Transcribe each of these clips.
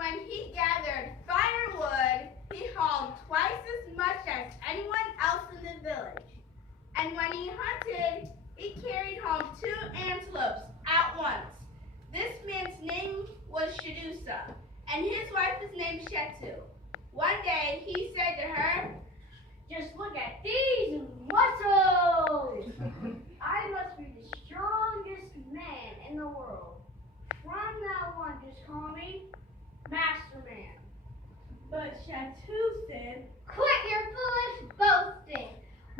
when he gathered firewood, he hauled twice as much as anyone else in the village. And when he hunted, he carried home 2 antelopes at once. This man's name was Shadusa, and his wife is named Shetu. One day he said to her, "Just look at these muscles! I must be the strongest man in the world. From now on, just call me Master Man." But Shetu said, "Quit your foolish boasting.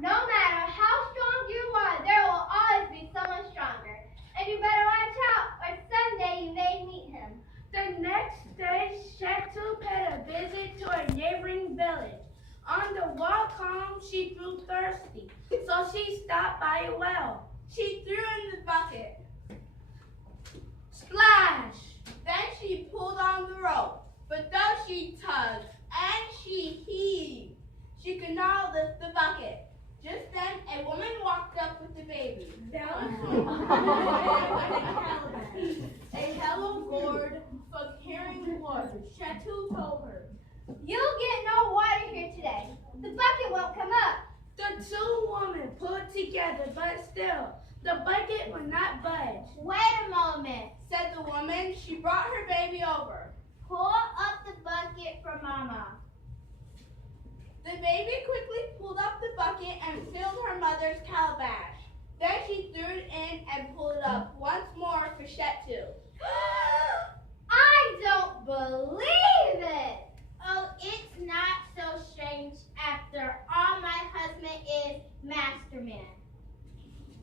No matter how strong you are, there will always be someone stronger. And you better watch out, or someday you may meet him." The next day, Shetu paid a visit to a neighboring village. On the walk home, she grew thirsty, so she stopped by a well. she threw in the bucket. Splash! Then she pulled on the rope, but though she tugged and she heaved, she could not lift the bucket. Just then, a woman walked up with the baby. That was a hello gourd for carrying water. Shetu told her. "You'll get no water here today. The bucket won't come up." The 2 women pulled together, but still, the bucket would not budge. "Wait a moment," Said the woman. She brought her baby over. "Pull up the bucket for Mama." The baby quickly pulled up the bucket and filled her mother's calabash. Then she threw it in and pulled it up once more for Shetu. "I don't believe it." "Oh, it's not so strange. After all, my husband is Master Man."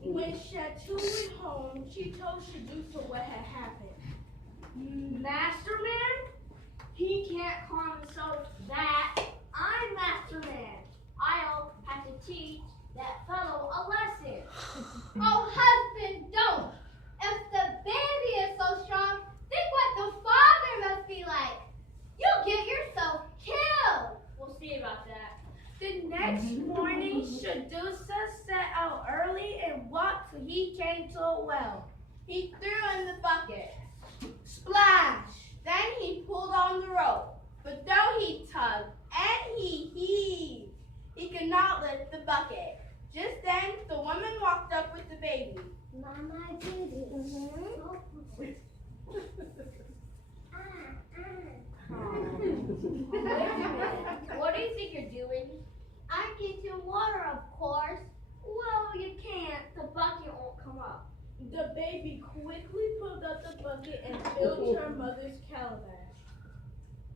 When Shetu went home, she told Shadusa what had happened. Master Man? He can't call himself that. I'm Master Man. I'll have to teach that fellow a lesson. "Oh, husband, don't. If the baby is so strong, think what the father must be like. You'll get yourself killed." We'll see about that. The next morning, Shadusa set out early and walked till he came to a well. He threw in the bucket. Splash! Then he pulled on the rope. But though he tugged and he heaved, he could not lift the bucket. Just then, the woman walked up with the baby. "Mama, do this." What do you think you're doing? "I'm getting water, of course." Well, you can't. The bucket won't come up. The baby quickly pulled up the bucket and filled her mother's calabash.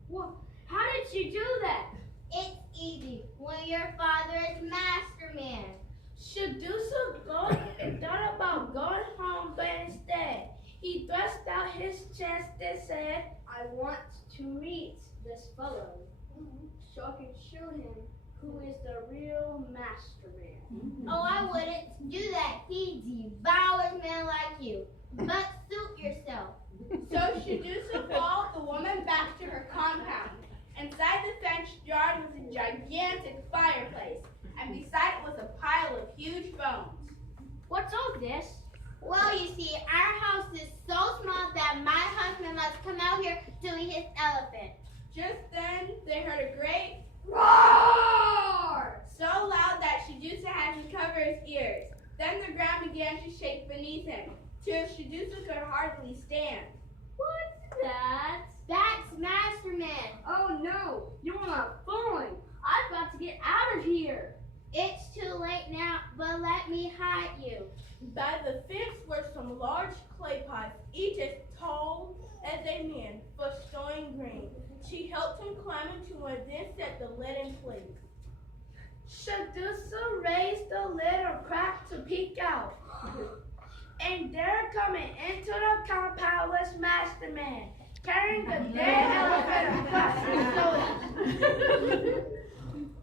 Well, how did she do that? "It's easy when your father is Master Man." Shadusa thought about going home, but instead, he thrust out his chest and said, I want to meet this fellow so I can show him who is the real Master Man. "Oh, I wouldn't do that. He devours men like you. But suit yourself." So Shadusa followed the woman back to her compound. Inside the fenced yard was a gigantic fireplace, and beside it was a pile of huge bones. What's all this? "Well, you see, our house is so small that my husband must come out here to eat his elephant." Just then, they heard a great Roar! so loud that Shadusa had to cover his ears. Then the ground began to shake beneath him, till Shadusa could hardly stand. What's that? That's Master Man. Oh no, you're not fooling. I've got to get out of here. It's too late now, but let me hide you. By the fence were some large clay pots, each as tall as a man, for storing grain. She helped him climb into one, then set the lid in place. Shadusa raised the lid or crack to peek out. And there coming into the compound was Master Man, carrying the dead elephant across his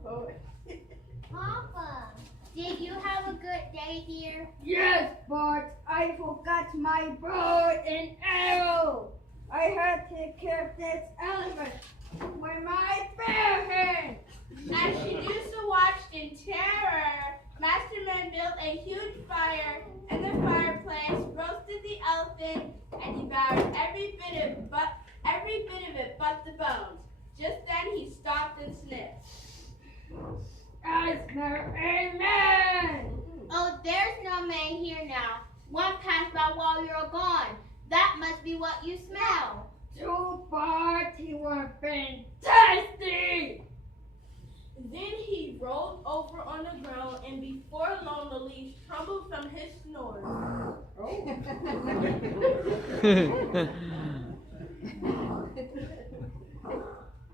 shoulders. Papa, did you have a good day, dear? Yes, but I forgot my bow and arrow. I had to take care of this elephant with my bare hands. As Shadusa watched in terror, Master Man built a huge fire in the fireplace, roasted the elephant, and devoured every bit of it but the bones. Just then he stopped and sniffed. I smell a man. Oh, there's no man here now. One passed by while you're gone. That must be what you smell. Too far, he was fantastic. Then he rolled over on the ground, and before long the leaves tumbled from his snores.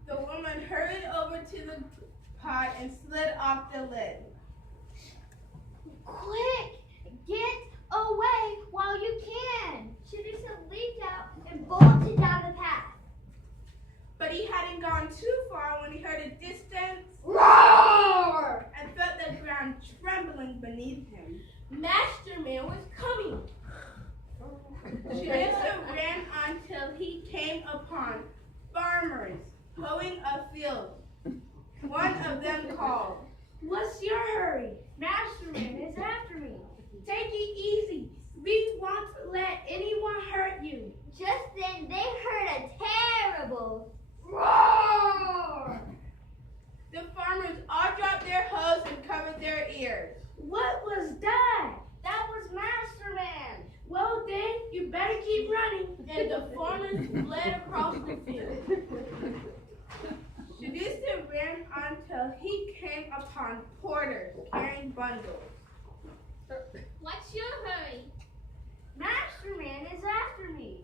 The woman hurried over to the pot and slid off the lid. Quick, get away while you can. Shadusa leaped out and bolted down the path. But he hadn't gone too far when he heard a distant Roar! and felt the ground trembling beneath him. Master Man was coming. Shadusa ran until he came upon farmers hoeing a field. One of them called, What's your hurry? Masterman is after me. Take it easy. We won't let anyone hurt you. Just then they heard a terrible Roar! The farmers all dropped their hoes and covered their ears. What was that? That was Masterman. Well then, you better keep running. And the farmers fled across the field. Shadusa ran until he came upon porters carrying bundles. What's your hurry? Masterman is after me.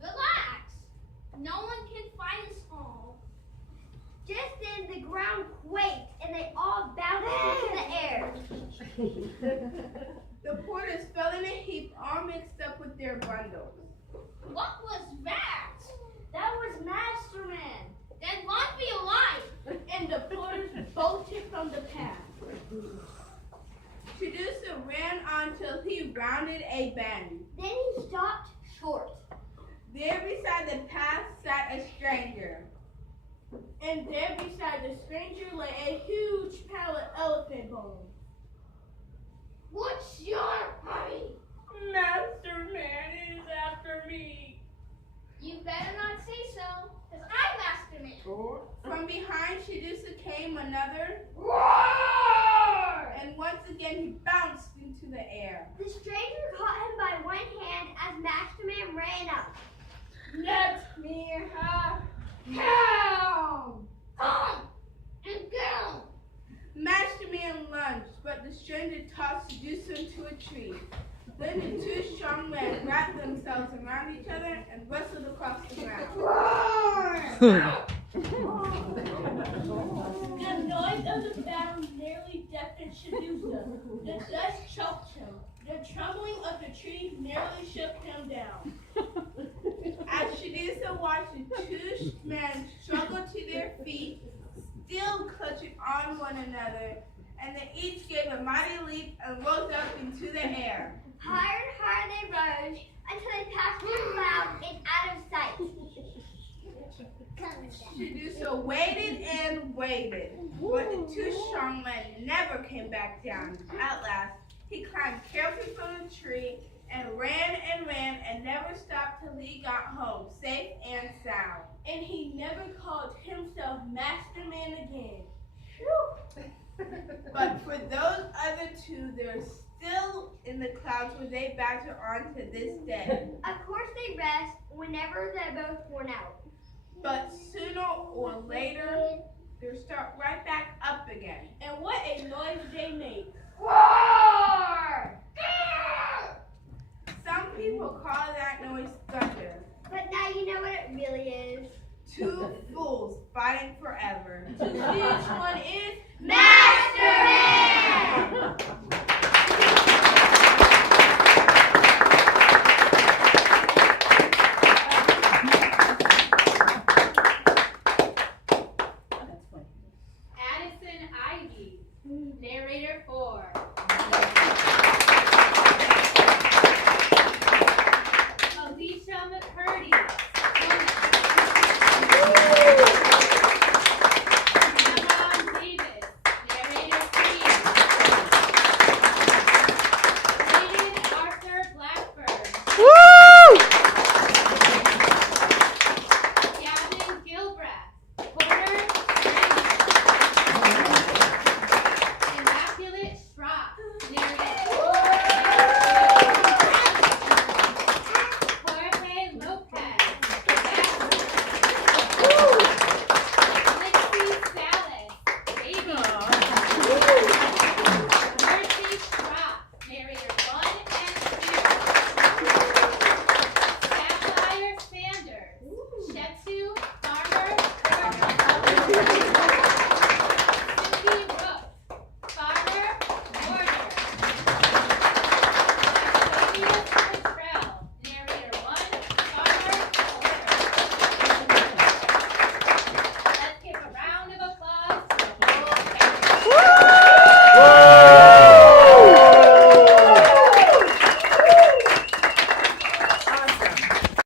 Relax. No one can find us all. Just then the ground quaked and they all bounced into the air. The porters fell in a heap, all mixed up with their bundles. What was that? That was Masterman. Then run for your life. And the porters bolted from the path. Shadusa ran until he rounded a bend. Then he stopped short. There beside the path sat a stranger. And there beside the stranger lay a huge pile of elephant bones. What's your hurry? Master Man is after me. You better not say so, because I'm Masterman. From behind Shadusa came another, Roar! and once again he bounced into the air. The stranger caught him by one hand as Masterman ran up. Let me have count! Come and go. Master Man lunged, but the stranger tossed Shadusa into a tree. Then the two strong men wrapped themselves around each other and wrestled across the ground. The noise of the battle nearly deafened Shadusa. The dust choked him. The trembling of the trees nearly shook him down. As Shadusa watched the two men struggle to their feet, still clutching on one another, and they each gave a mighty leap and rose up into the air. Higher and higher they rose until they passed through the cloud and out of sight. Shadusa waited and waited, but the two strong men never came back down. At last, he climbed carefully from the tree and ran and never stopped till he got home, safe and sound. And he never called himself Master Man again. But for those other two, they're still in the clouds where they badger on to this day. Of course they rest whenever they're both worn out. But sooner or later, they'll start right back up again. And what a noise they make. Roar! Some people call that noise thunder. But now you know what it really is. Two fools fighting forever. To see which one is Masterman! Narrator 4. Alicia McCurdy.